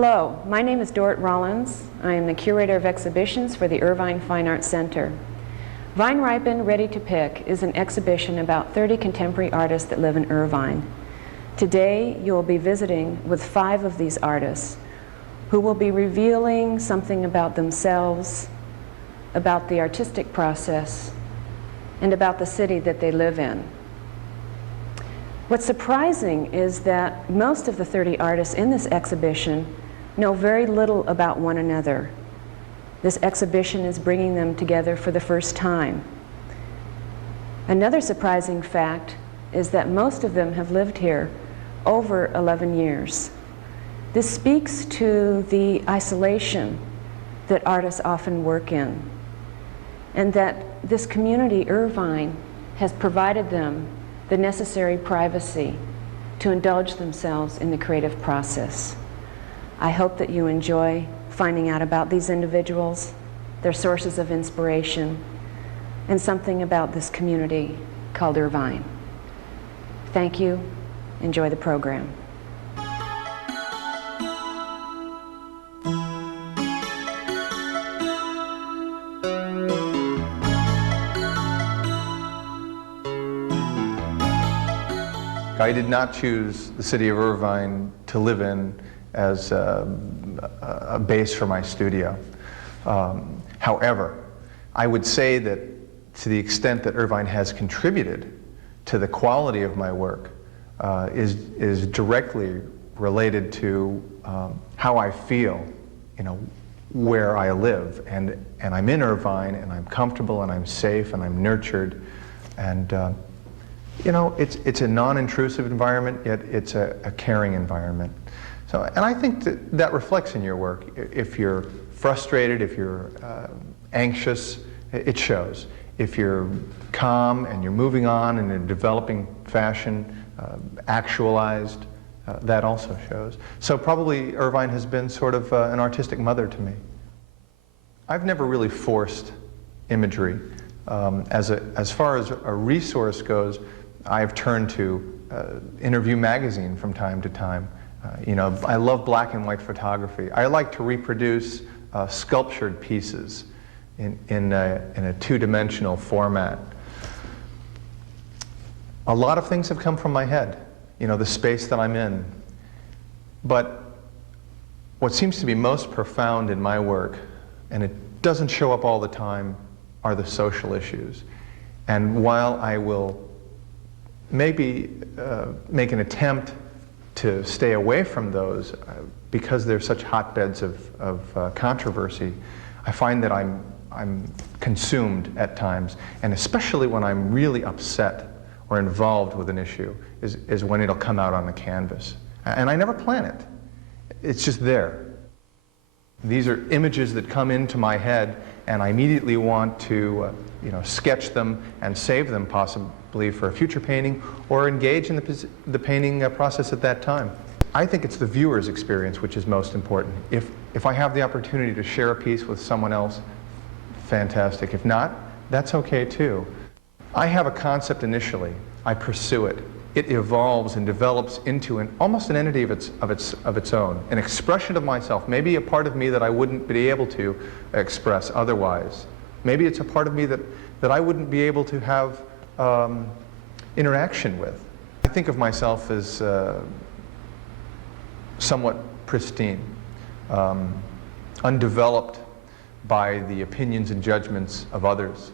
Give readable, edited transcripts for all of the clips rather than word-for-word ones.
Hello, my name is Dorit Rollins. I am the Curator of Exhibitions for the Irvine Fine Arts Center. Vine Ripen Ready to Pick is an exhibition about 30 contemporary artists that live in Irvine. Today, you will be visiting with 5 of these artists who will be revealing something about themselves, about the artistic process, and about the city that they live in. What's surprising is that most of the 30 artists in this exhibition know very little about one another. This exhibition is bringing them together for the first time. Another surprising fact is that most of them have lived here over 11 years. This speaks to the isolation that artists often work in, and that this community, Irvine, has provided them the necessary privacy to indulge themselves in the creative process. I hope that you enjoy finding out about these individuals, their sources of inspiration, and something about this community called Irvine. Thank you. Enjoy the program. I did not choose the city of Irvine to live in as a base for my studio. However, I would say that to the extent that Irvine has contributed to the quality of my work is directly related to how I feel, where I live. And I'm in Irvine, and I'm comfortable, and I'm safe, and I'm nurtured. And it's a non-intrusive environment, yet it's a caring environment. So, and I think that reflects in your work. If you're frustrated, if you're anxious, it shows. If you're calm and you're moving on in a developing fashion, actualized, that also shows. So probably Irvine has been sort of an artistic mother to me. I've never really forced imagery. As far as a resource goes, I've turned to Interview magazine from time to time. I love black and white photography. I like to reproduce sculptured pieces in a two-dimensional format. A lot of things have come from my head, the space that I'm in. But what seems to be most profound in my work, and it doesn't show up all the time, are the social issues. And while I will maybe make an attempt to stay away from those because they're such hotbeds of controversy, I find that I'm consumed at times, and especially when I'm really upset or involved with an issue is when it'll come out on the canvas. And I never plan it. It's just there. These are images that come into my head, and I immediately want to sketch them and save them possibly for a future painting, or engage in the painting process at that time. I think it's the viewer's experience which is most important. If I have the opportunity to share a piece with someone else, fantastic. If not, that's okay too. I have a concept initially, I pursue it. It evolves and develops into almost an entity of its own, an expression of myself, maybe a part of me that I wouldn't be able to express otherwise. Maybe it's a part of me that I wouldn't be able to have interaction with. I think of myself as somewhat pristine, undeveloped by the opinions and judgments of others.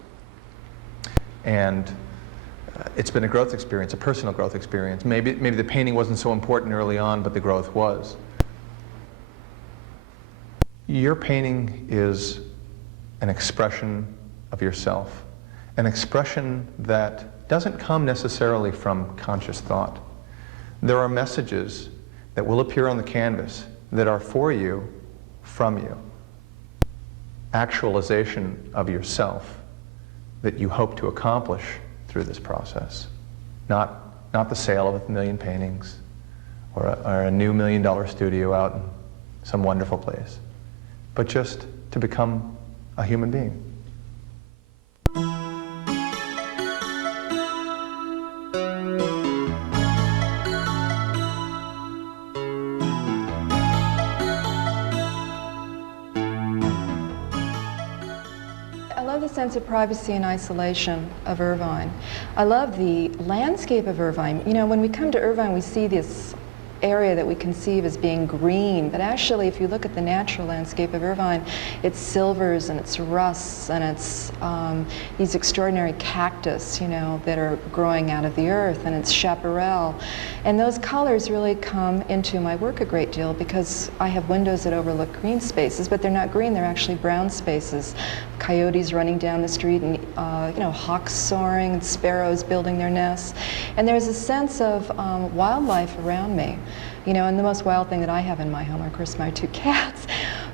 And it's been a growth experience, a personal growth experience. Maybe the painting wasn't so important early on, but the growth was. Your painting is an expression of yourself, an expression that doesn't come necessarily from conscious thought. There are messages that will appear on the canvas that are for you, from you. Actualization of yourself that you hope to accomplish through this process. Not the sale of 1 million paintings or a new $1 million studio out in some wonderful place, but just to become a human being. sense of privacy and isolation of Irvine. I love the landscape of Irvine. You know, when we come to Irvine, we see this area that we conceive as being green, but actually if you look at the natural landscape of Irvine, it's silvers and it's rusts and it's these extraordinary cactus, you know, that are growing out of the earth, and it's chaparral. And those colors really come into my work a great deal because I have windows that overlook green spaces, but they're not green, they're actually brown spaces. Coyotes running down the street and you know, hawks soaring and sparrows building their nests. And there's a sense of wildlife around me. You know, and the most wild thing that I have in my home are, of course, my 2 cats.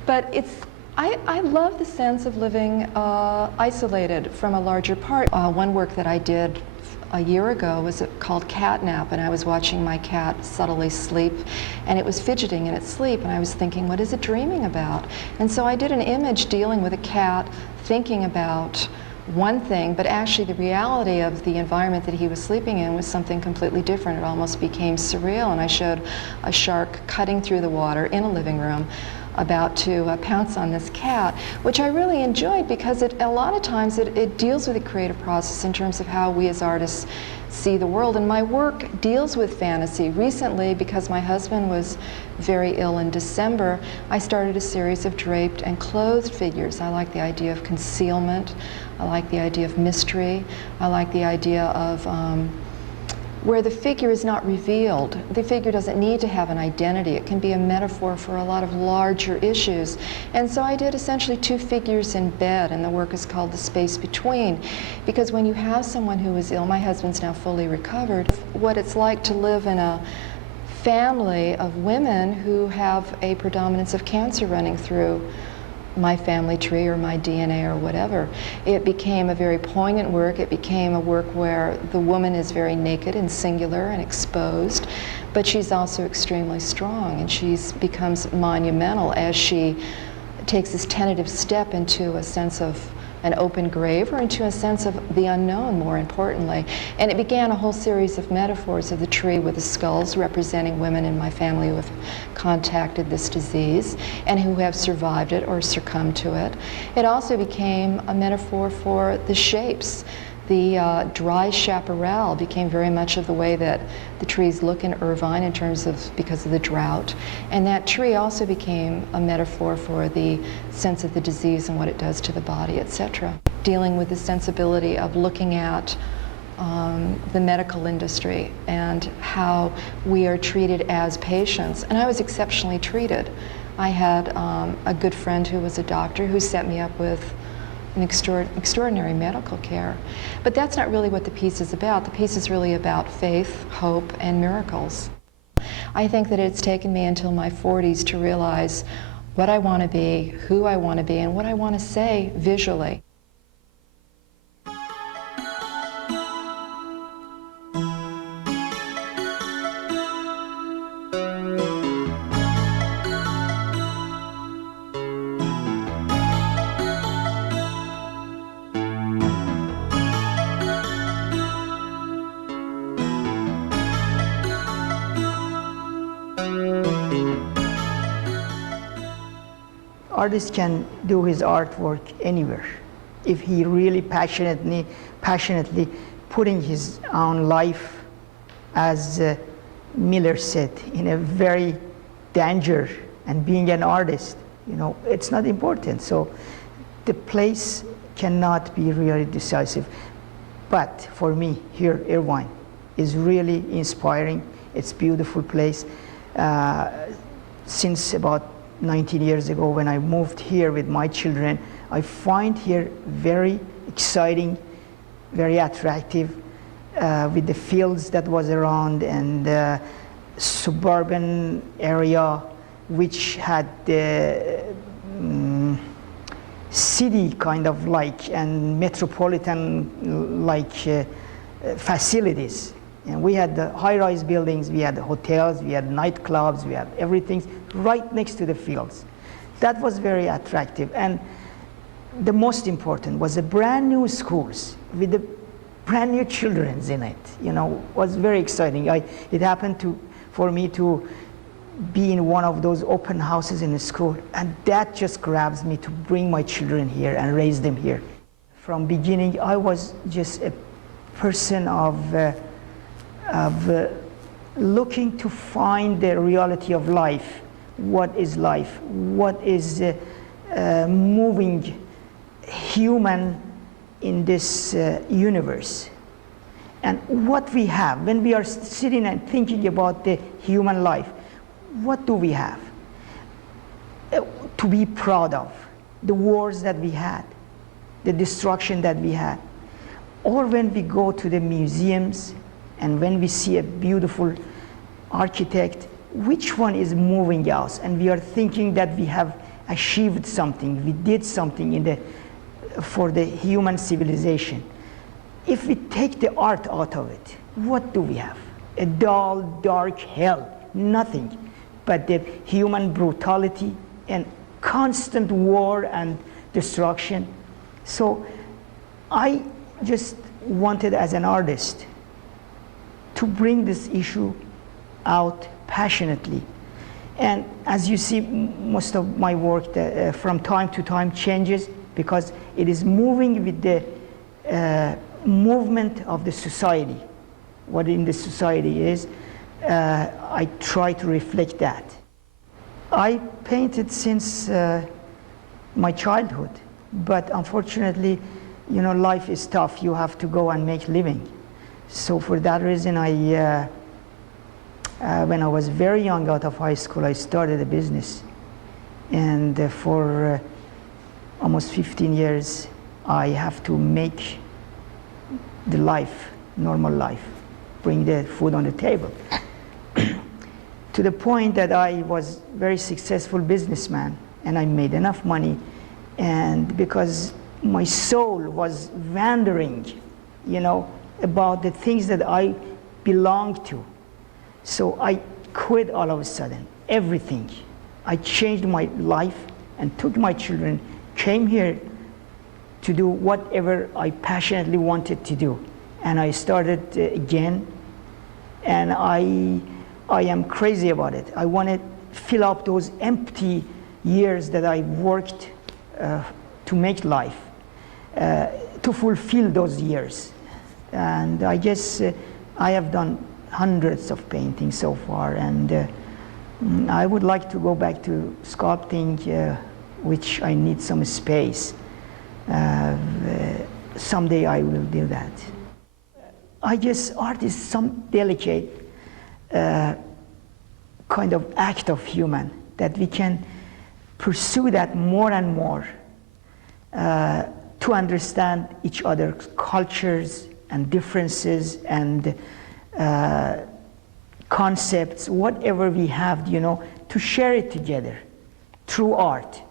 But it's, I love the sense of living isolated from a larger part. One work that I did a year ago was called Catnap, and I was watching my cat subtly sleep, and it was fidgeting in its sleep, and I was thinking, what is it dreaming about? And so I did an image dealing with a cat thinking about one thing, but actually the reality of the environment that he was sleeping in was something completely different. It almost became surreal, and I showed a shark cutting through the water in a living room about to pounce on this cat, which I really enjoyed because a lot of times it deals with the creative process in terms of how we as artists see the world. And my work deals with fantasy. Recently, because my husband was very ill in December, I started a series of draped and clothed figures. I like the idea of concealment. I like the idea of mystery. I like the idea of where the figure is not revealed. The figure doesn't need to have an identity. It can be a metaphor for a lot of larger issues. And so I did essentially 2 figures in bed, and the work is called The Space Between. Because when you have someone who is ill, my husband's now fully recovered, what it's like to live in a family of women who have a predominance of cancer running through my family tree or my DNA or whatever. It became a very poignant work. It became a work where the woman is very naked and singular and exposed, but she's also extremely strong, and she becomes monumental as she takes this tentative step into a sense of an open grave, or into a sense of the unknown, more importantly. And it began a whole series of metaphors of the tree with the skulls representing women in my family who have contacted this disease and who have survived it or succumbed to it. It also became a metaphor for the shapes. The dry chaparral became very much of the way that the trees look in Irvine in terms of, because of the drought. And that tree also became a metaphor for the sense of the disease and what it does to the body, etc. Dealing with the sensibility of looking at the medical industry and how we are treated as patients. And I was exceptionally treated. I had a good friend who was a doctor who set me up with an extraordinary medical care. But that's not really what the piece is about. The piece is really about faith, hope, and miracles. I think that it's taken me until my 40s to realize what I want to be, who I want to be, and what I want to say visually. Artist can do his artwork anywhere if he really passionately putting his own life, as Miller said, in a very danger. And being an artist, you know, it's not important. So the place cannot be really decisive. But for me, here, Irvine is really inspiring. It's a beautiful place. Since about 19 years ago, when I moved here with my children, I find here very exciting, very attractive, with the fields that was around and suburban area, which had the city kind of like and metropolitan like facilities. And we had the high-rise buildings, we had the hotels, we had nightclubs, we had everything right next to the fields. That was very attractive. And the most important was the brand new schools with the brand new children in it. You know, was very exciting. It happened for me to be in one of those open houses in a school, and that just grabs me to bring my children here and raise them here. from beginning, I was just a person of looking to find the reality of life. What is life? What is moving human in this universe? And what we have, when we are sitting and thinking about the human life, what do we have to be proud of? The wars that we had, the destruction that we had. Or when we go to the museums and when we see a beautiful architect, which one is moving us? And we are thinking that we have achieved something, we did something for the human civilization. If we take the art out of it, what do we have? A dull, dark hell, nothing but the human brutality and constant war and destruction. So I just wanted, as an artist, to bring this issue out passionately. And as you see, most of my work from time to time changes because it is moving with the movement of the society. What in the society is, I try to reflect that. I painted since my childhood, but unfortunately, you know, life is tough. You have to go and make living. So for that reason, when I was very young out of high school, I started a business. And for almost 15 years, I have to make the life, normal life, bring the food on the table. To the point that I was a very successful businessman, and I made enough money, and because my soul was wandering, you know, about the things that I belonged to. So I quit all of a sudden, everything. I changed my life and took my children, came here to do whatever I passionately wanted to do. And I started again, and I am crazy about it. I want to fill up those empty years that I worked to make life, to fulfill those years. And I guess I have done hundreds of paintings so far, and I would like to go back to sculpting, which I need some space. Someday I will do that. I guess art is some delicate kind of act of human, that we can pursue that more and more to understand each other's cultures and differences and concepts, whatever we have, you know, to share it together through art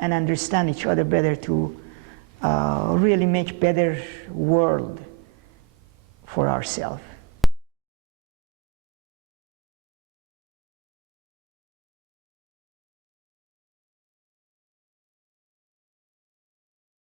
and understand each other better, to really make better world for ourselves.